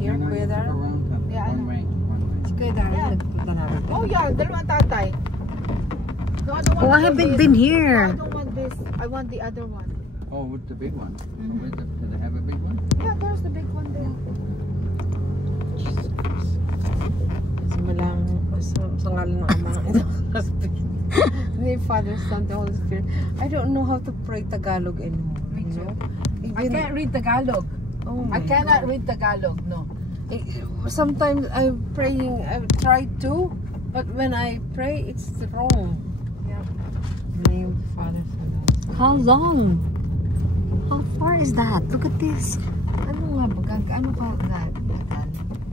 here, Kuya Darren? Yeah, One way. Si Kuya Darren, nagpunta namin. Oh yeah, dalawang tatay. No, I don't want Oh, I haven't been here. No, I don't want this. I want the other one. Oh, with the big one. Do they have a big one? Yeah, there's the big one there. Simulang sa ngalan ng Ama the Father, Son, the Holy Spirit. I don't know how to pray Tagalog anymore. Me too. I Even- can't read Tagalog. Oh I my cannot God. read Tagalog. No. Sometimes I'm praying, I've tried to, but when I pray, it's wrong. Yeah. In the name of the Father, Son, and Holy Spirit. How long? How far is that? Look at this. Ano nga ba? Ano ka na?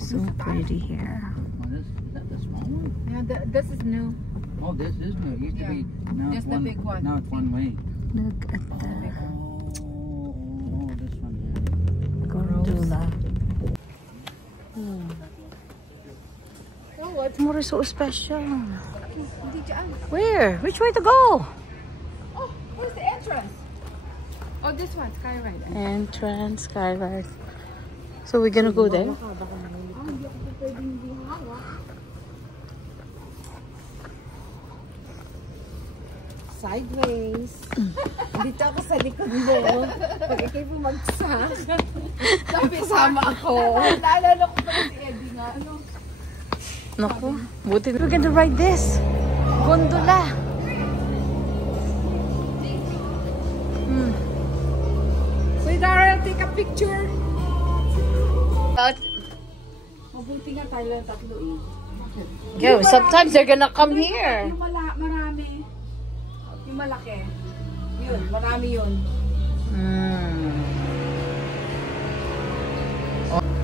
So pretty here. Oh, is that the small one? Yeah, this is new. Oh, this is new. It used to be. Now Just it's the one. big one. Now it's one way. Look at the Oh, this one. gondola. Oh, what? Tomorrow is so special. Hindi dyan. Where? Which way to go? Oh, where's the entrance? Oh, this one, Skyride. Entrance, skyride. So we're gonna go there? Sideways. Dito ako sa likod mo. Pag ikay bumagsak, kasama ako. Naalala ko pala si Eddie nga. Ano? Naku, buti. We're gonna ride this. Gondola. Wait, Daryl, take a picture. Mabuti nga tayo lang tatlo eh. Yo, sometimes they're gonna come here. Yung marami. Yung malaki. Yun, marami yun.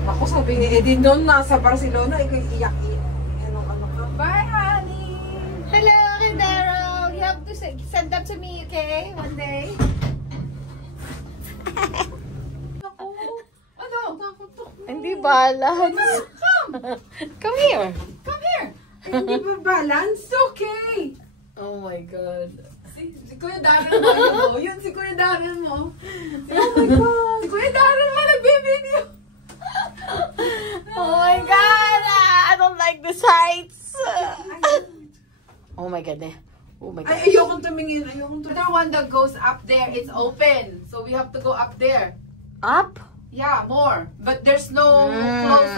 Ako sabi ni Eddie noon nasa Barcelona, ikaw iyak. Ano ka? Bye, honey. Hello, Daryl. You have to send them to me, okay? One day. Ano? Hindi balance. Come here. Come here. Hindi ba balance? Okay. Oh my God. Si Kuya Daryl mo, yun mo. Yun, si Kuya Daryl mo. Oh my God. Si Kuya Daryl mo, nagbibideo. Oh my God. I don't like this heights. Oh my God. Oh my God. Ay, ayokong tumingin. The other one that goes up there, it's open. So we have to go up there. Up? Yeah, more. But there's no close.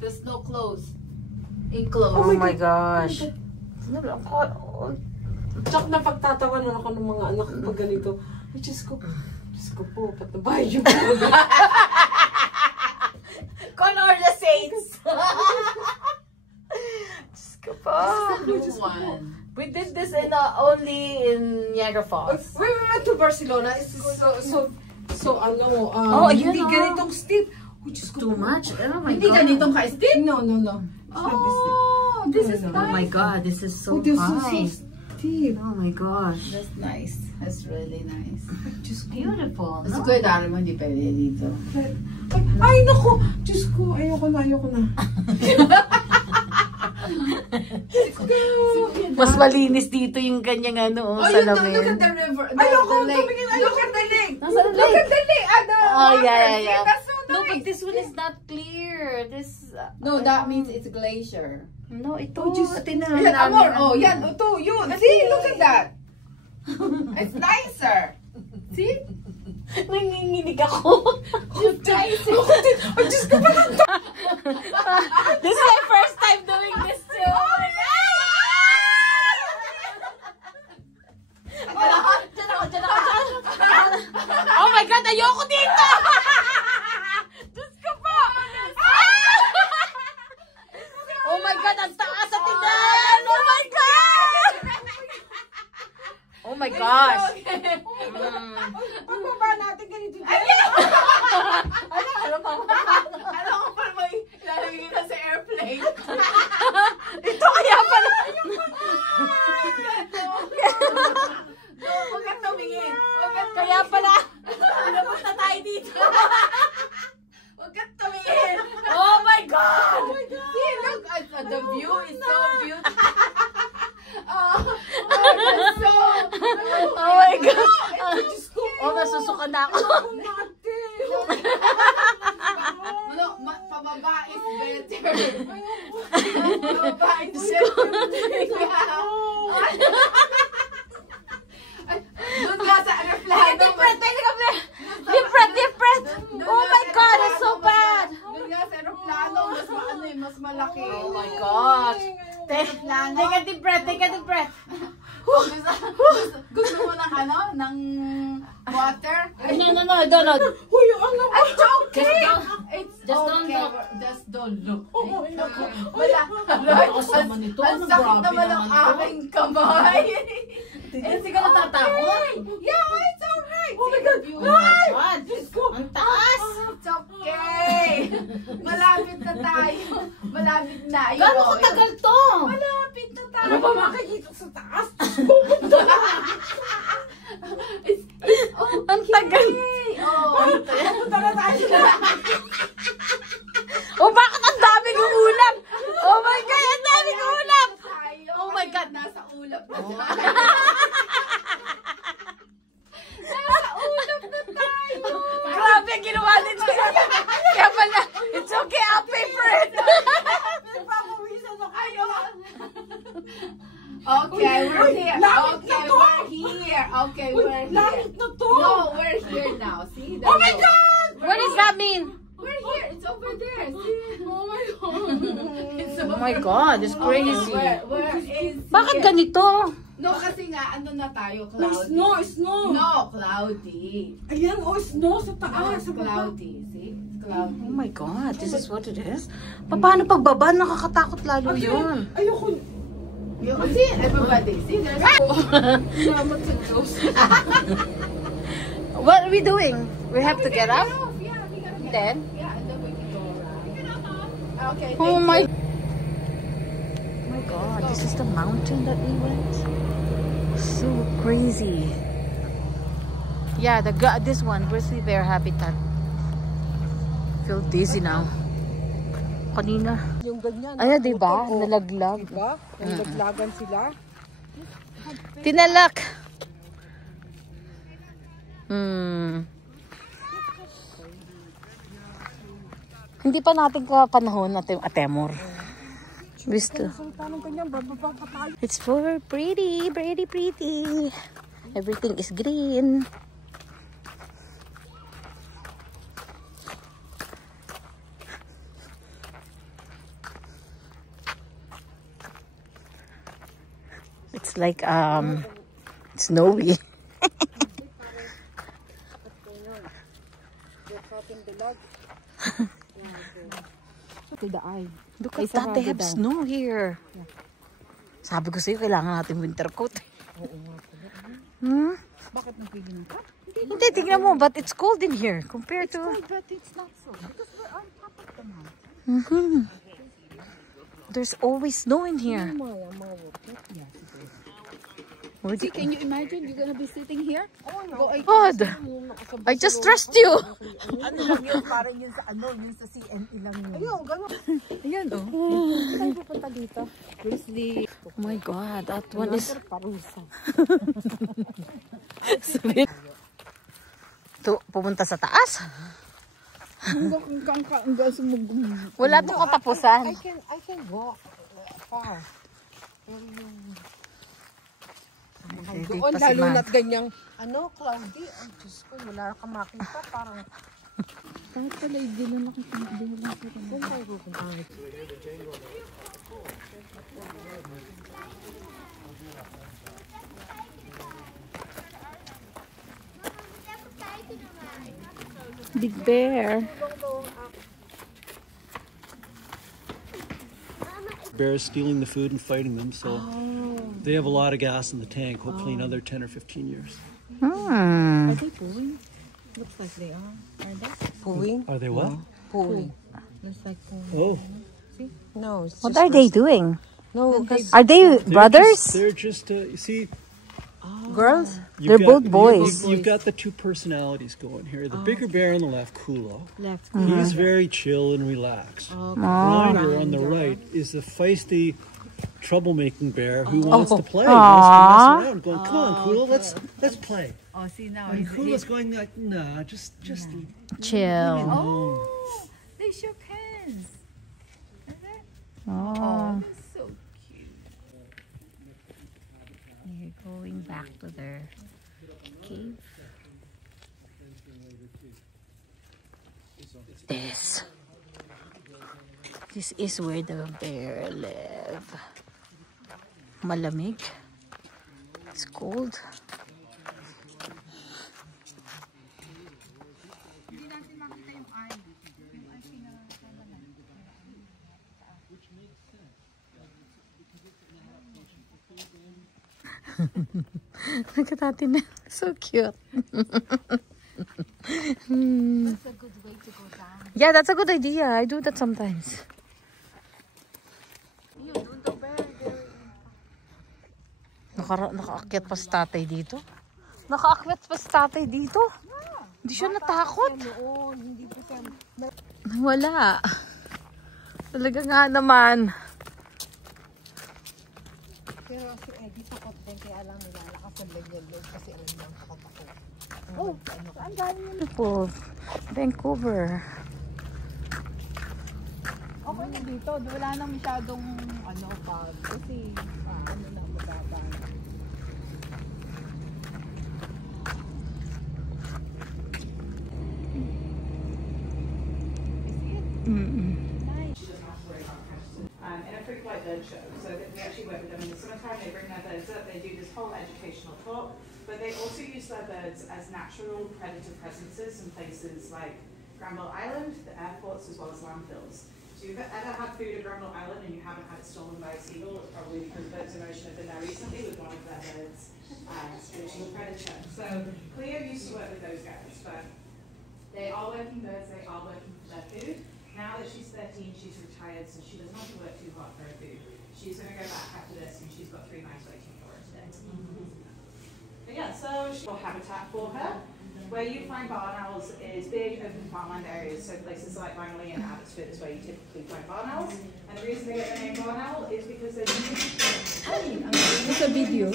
There's no close. Enclosed. Oh my gosh. Tsak na pagtatawanan ako ng mga anak ko pag ganito. Ay, Diyos ko po, patabahay yung mga. Color the saints. Diyos ko po. One. We did this in only in Niagara Falls. We went to Barcelona. It's so ano, yun, hindi ganitong steep. Oh, Diyos ko Too po. much? Oh my Hindi God. ganitong ka-steep? No. It's not this steep. Oh, this is Oh nice. my God, this is so Oh, this is so high. steep. Oh my gosh. That's nice. That's really nice. Diyos ko. Beautiful. Kasi Kuya Daryl mo, hindi pwede dito. Ay, naku. Diyos ko, ayoko na. Mas malinis dito yung kanyang ano, salamin. Look at the river. Ayoko the lake. tumingin. Look at the lake. Nasa the Look lake. at the lake. Oh, yeah. That's so No, nice. but this one is not clear. This... No, that means it's glacier. No, ito. Oh, Diyos. Tinahan Yan, amor. namin. Oh, yan. Ito, yun. See, look at that. It's nicer. See? Nanginginig ako. It's nicer. Ay, Diyos ko pa. This is my first time doing this too. Oh my God! Diyan ako. Oh my God, ayoko dito! Diyos ko po! Oh my God, ang taas sa tingnan! Oh my God! Oh my gosh! Pagbaba natin ganito. Ano ko pa may ilalagay kita sa airplane? pababa is better. Pababa is better. Doon nga sa aeroplano. Deep breath. Oh my God, it's so bad. Doon nga sa aeroplano, mas malaki. Oh my gosh. Take a deep breath. Gusto mo ng ng water? No, don't. I'm joking! Just don't look. Just don't look. Wala. Ang sakit naman ang aking kamay. Hindi ka natatakot? Yeah, it's alright. Oh my God. Ang taas. It's okay. Malapit na tayo. Malapit na. Gano'ng katagal to? Malapit na tayo. Ano ba makikita sa taas? Ang tagal. Punta na tayo. Oh, bakit ang daming ulap? Oh my God, ang daming ulap. Oh my God, nasa ulap na tayo. Grabe ang ginawa dito. Kaya pala, it's okay, I'll pay for it. Okay, we're here. Okay, we're here. No, we're here now. See? Oh my God! What does that mean? We're here. It's over there. See? Oh my God. It's Oh my God, it's crazy. Where is Bakit here? ganito? No, kasi nga, ano na tayo? May Cloudy. snow. No, cloudy. Ayan, snow sa No, taas. it's cloudy. See? It's cloudy. Oh my God, this is what it is? Paano pagbaba? Nakakatakot lalo yun. Ayoko. You can see everybody. See, there's Salamat sa Diyos. What are we doing? We have to get up? Yeah, we gotta get Then? up. Yeah, and then we can go around. Okay, Oh thank my... you. Oh my God, this is the mountain that we went? So crazy. Yeah, this one, grizzly bear habitat. Feel dizzy now. Kanina. Yung ganyan. Ayan, diba? Nalaglag. Diba? Nalaglagan sila. Tinalak. Hindi pa natin kapanahon natin Atemor. Gusto. Tanong ganyan, bababa pa tayo. It's for pretty. Everything is green. It's like snowy. To the eye. Look at that, they have snow here. Sabi ko sa'yo, kailangan natin winter coat. Oo nga pala. Hmm? Bakit nagpigil ka? Hindi, tingnan mo, but it's cold in here compared to... But it's not so. Because we're on top of the mountain. There's always snow in here. See, can you imagine you're gonna be sitting here? God, I just trust you. Ano lang yun, parang yun sa yun sa CNE lang yun. Ayun, gano'n. Ayan, Saan pupunta dito? Grizzly. Oh my God, that one is... Parusa. Pupunta sa taas? Hanggang sumugong. Wala itong katapusan. I can walk far. Pero yung... Doon, lalo na't ganyang, cloudy. Ay, Diyos ko, wala kang makita. Parang... Bakit pala, hindi na nakita. Kung tayo pupunta. Big bear. Bears stealing the food and fighting them, so they have a lot of gas in the tank. Hopefully another 10 or 15 years. Are they pooing? Looks like they are. Are they? Pooing? Are they what? Pooing. Looks like pooing. Oh, See? No, it's What just are they doing? No, Are they brothers? they're just you see, Girls? you've They're got- both boys. You've got the two personalities going here. The bigger bear on the left, Kulo. left. He's very chill and relaxed. Okay. Grinder on the right is the feisty, troublemaking bear who wants to play. He Aw. wants to mess around. Going, come on, Kulo, let's play. Oh, see now. And Kulo's going like, nah, just Chill. oh. They shook hands. is. Is it? Oh. That's so cute. They're going back to their cave. This is where the bear live. Malamig. It's cold. Look at that in there. So cute. That's a good way to go down. Yeah, that's a good idea. I do that sometimes. Nakaakyat pa si tatay dito. Nakaakyat pa si tatay dito. Hindi siya natakot. Wala. Talaga nga naman. Pero si Eddie takot din kaya alam nila nakasan lang yan kasi alam niya ang takot ako. Oh, ang galing yun po. Vancouver. Okay na dito. Wala nang masyadong pag kasi ano na mababa. And a free flight bird show. So that we actually work with them in the summertime. They bring their birds up. They do this whole educational talk, but they also use their birds as natural predator presences in places like Granville Island, the airports, as well as landfills. So if you've ever had food at Granville Island and you haven't had it stolen by a seagull, it's probably because Birds in Motion have been there recently with one of their birds as traditional predator. So Cleo used to work with those guys, but they are working birds. They are working for their food. Now that she's 13, she's retired, so she doesn't have to work too hard for her food. She's going to go back after this, and she's got 3 nights waiting for her today. But yeah, so she'll habitat for her. Where you find barn owls is big open farmland areas, so places like Langley and Abbotsford is where you typically find barn owls. And the reason they get the name barn owl is because they're It's a video.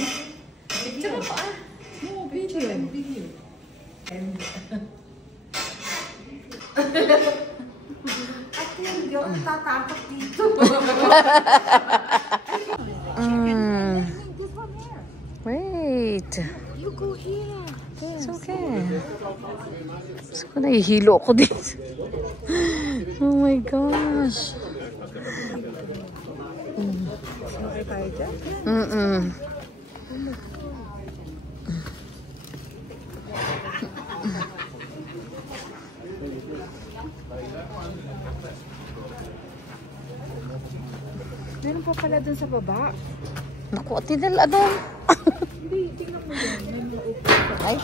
No, video. And Ate, hindi ako tatakot dito. Wait. You go here. It's okay. Gusto ko nahihilo ako dito. Oh my gosh. Okay tayo dyan? Meron pa pala dun sa baba. Naku, tinal, ano? Hindi, tingnan mo yan. May mga upo. Ay.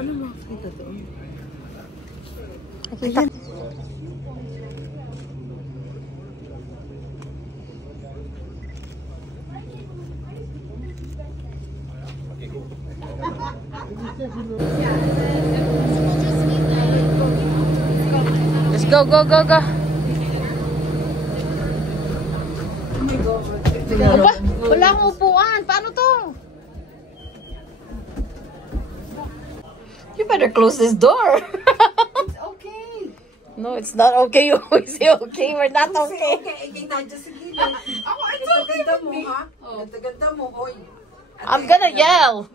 Ano mga frito doon? Nakita. Let's go, go, go, go. Aba, wala akong upuan. Paano to? You better close this door. It's okay. No, it's not okay. You always say okay. We're not okay. Okay, ikay nandiyan sa gilid. Ako, it's okay Ganda with mo, me. ha? Ganda mo, hoy. I'm gonna yell.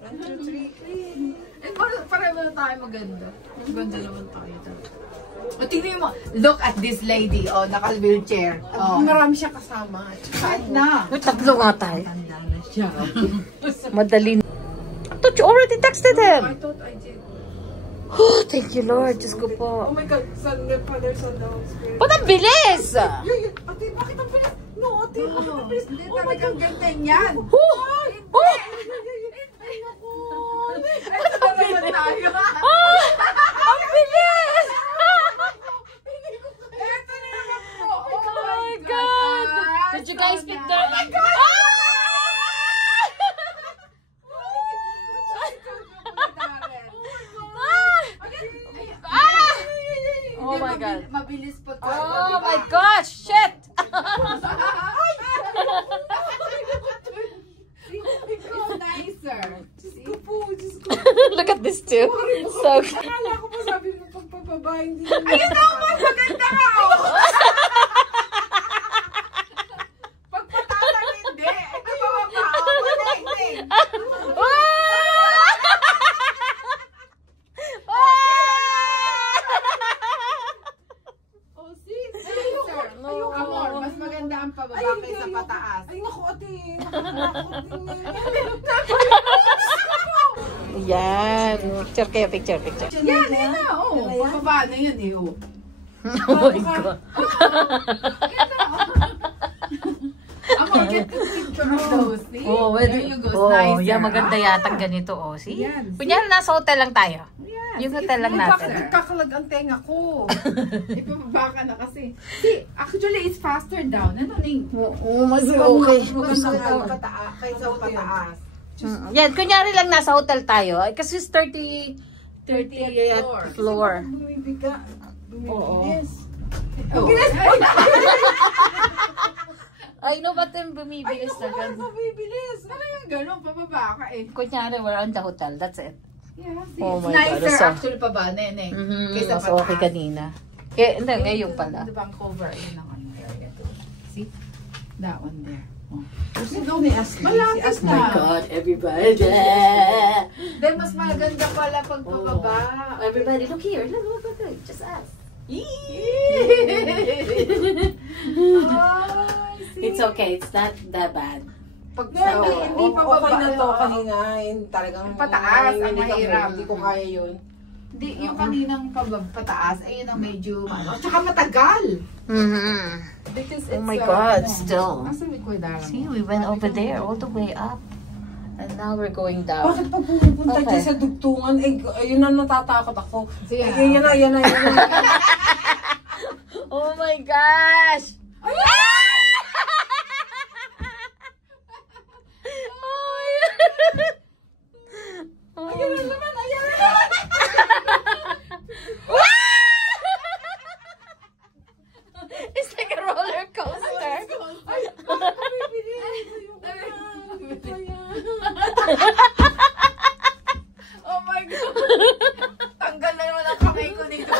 1, 2, 3. Eh, pareho na tayo maganda. Maganda naman tayo. O, tingnan mo. Look at this lady. Oh, naka-wheelchair. Oh. Marami siya kasama. Kahit na. Tatlo nga tayo. Tanda na siya. Madali. I thought you already texted I him. thought I did. Oh, thank you, Lord. Diyos ko Oh po. my God, son, the Father, Son, the Holy Spirit. Ba't ang bilis? Ate, bakit ang bilis? No, ate, bakit ang bilis? Hindi talagang ganyan yan. Oh! Oh! Ito na naman tayo. Oh! Ang bilis! Ito na naman po. Oh my God! Did you guys pick the... Oh my God! Oh my God. Mabilis po tayo. Oh my gosh! Shit! Look at this too. So cute. Akala ko pa sabi mo pagpapaba, hindi na. Ayun naman, maganda ka, oh. Pagpatasan, hindi. Ito pababa, oh. Connecting. Oh, sis. Amor, mas maganda ang pababa kaysa pataas. Ay, naku, ate. Nakakatakot din yan. Yan. Picture. Yan, yan na, oh. Pababa na yan, eh, oh. Oh my God. Amor, get the picture of those, see? Oh, There you go, oh, nicer. yan, maganda yatang ganito, oh. See? Yan. Kunyari, nasa hotel lang tayo. Yes. Yung hotel lang Bakit natin. nagkakalag ang tenga ko? Ipababa ka na kasi. See, actually, it's faster down. Ano na yung... Oo, mas okay. Maganda nga pataas, kaysa pataas. Yan, kunyari lang nasa hotel tayo. Kasi it's 30th floor. Bumibiga. Bumibilis. Oh. I know, but then bumibilis na ganun. Bumibilis. Talagang gano'n, pababa ka eh. Kunyari, we're on the hotel. That's it. Yeah, see, Oh it's my God, nicer so- actually paba, nene. Kaysa Mas pataas. okay kanina. Kaya, hindi, ngayon pala. The Vancouver, yun ang ano area to. See? That one there. Oh. Sino ni Ashley? Malapit Si na. Ashley. God, everybody. Then, mas maganda pala pag pababa. Everybody, look here. Look. Just ask. It's okay. It's not that bad. Pag Hindi hindi pababa. okay na to kanina. Talagang Pataas, ang hindi ka- mahirap. Hindi ko kaya yun. Hindi, yung kaninang pataas, ayun ang medyo, tsaka matagal. Because it's, Oh my God, still. Asa may Kuya See, we went over there all the way up. And now we're going down. Bakit pa pupunta Okay. dyan sa dugtungan? Eh, ayun na natatakot ako. Sige, Eh, yan na. Oh my gosh! Ayan na naman, ayan na. It's like a roller coaster. Oh my God. Tanggal na naman ang kamay ko dito.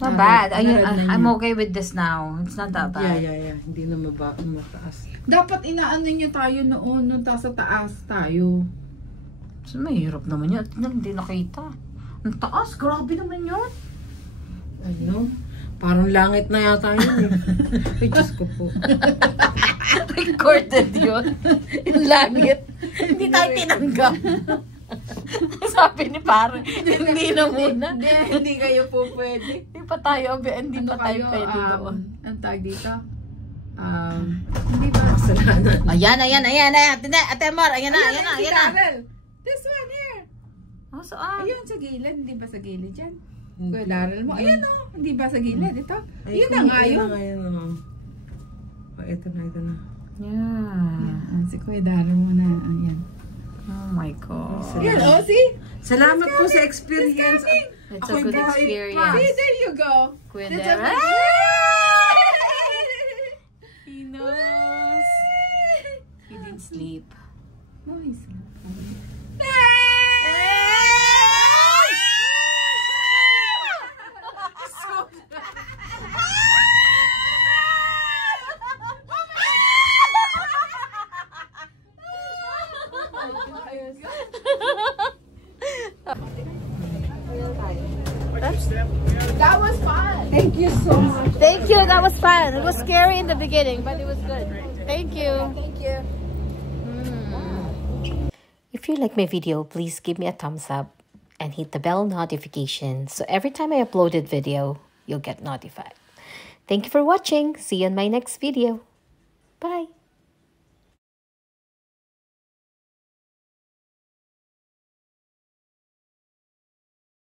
Not bad. I'm okay with this now. It's not that bad. Yeah. Hindi na mataas. Dapat inaano niyo tayo noon, nung sa taas tayo. So, mahirap naman yun. Hindi nakita. Ang taas. Grabe naman yun. Ano? Parang langit na yata yun eh. Ay, Diyos ko po. Recorded yun. Yung langit. Hindi tayo tinanggap. Sabi ni pare, hindi na muna. Hindi kayo po pwede. Hindi pa tayo, hindi pa tayo pwede doon. Ang tag dito? Hindi ba? Kasalanan. Ayan. Ate Amor, ayan na. Carol. This one here. Oh, saan? Ayun sa gilid, hindi ba sa gilid yan? Kuya Daryl mo. Ayan o, hindi ba sa gilid? Ito. Ayun na nga yun. Ito na. Yeah. Si Kuya Daryl mo na. Ayan. Oh my God. Ayan o, see? Salamat po sa experience. It's a good experience. See, there you go. Kuya That's Daryl. a- He knows. He didn't sleep. No, he's not. That was fun. Thank you so much. Thank you. That was fun. It was scary in the beginning, but it was good. Thank you. Thank you. If you like my video, please give me a thumbs up and hit the bell notification so every time I upload a video, you'll get notified. Thank you for watching. See you in my next video. Bye.